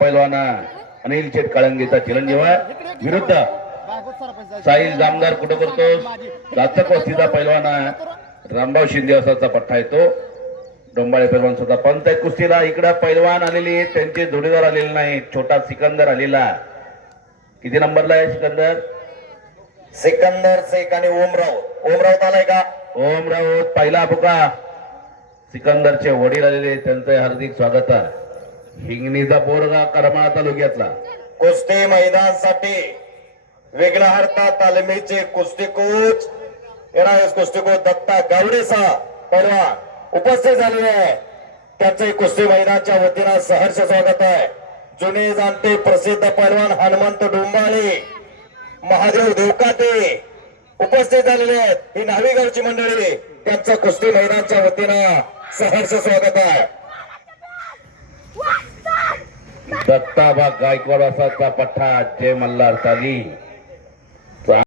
पैलवाना अनिल शेठ काळंगीचा चिरंजीव आहे. विरुद्ध साहिल जामदार कुठं करतो जाचक वस्तीचा पैलवाना रामभाऊ शिंदे असाचा पठ्ठा येतो डोंबाळे पैलवान स्वतः पंचायत कुस्तीला. इकडं पैलवान आलेली आहेत, त्यांचे जोडीदार आलेले नाही छोटा सिकंदर आलेला किती नंबरला आहे सिकंदर? सिकंदर शेख आणि ओमराव ओमराव आलाय का? ओम राऊत पहिला बुका सिकंदरचे वडील आलेले त्यांचं हार्दिक स्वागत आहे. हिंगणीचा पोरगा करमाळा तालुक्यातला कुस्ती मैदानसाठी विघ्नहर्ता तालमीचे कुस्ती कोच येणारे कुस्ती कोच दत्ता गावडेसा परवा उपस्थित झालेले आहे. त्यांचे कुस्ती मैदानाच्या वतीनं सहर्ष स्वागत आहे. जुने जाणते प्रसिद्ध पैलवान हनुमंत डोंबाळे महादेव देवकाते उपस्थित झालेले आहेत. ही नावीगावची मंडळी त्यांचं कुस्ती मैदानाच्या वतीनं सहर्ष स्वागत आहे. दत्ताबा गायकवाड असा पठ्ठा जय मल्हार ताली.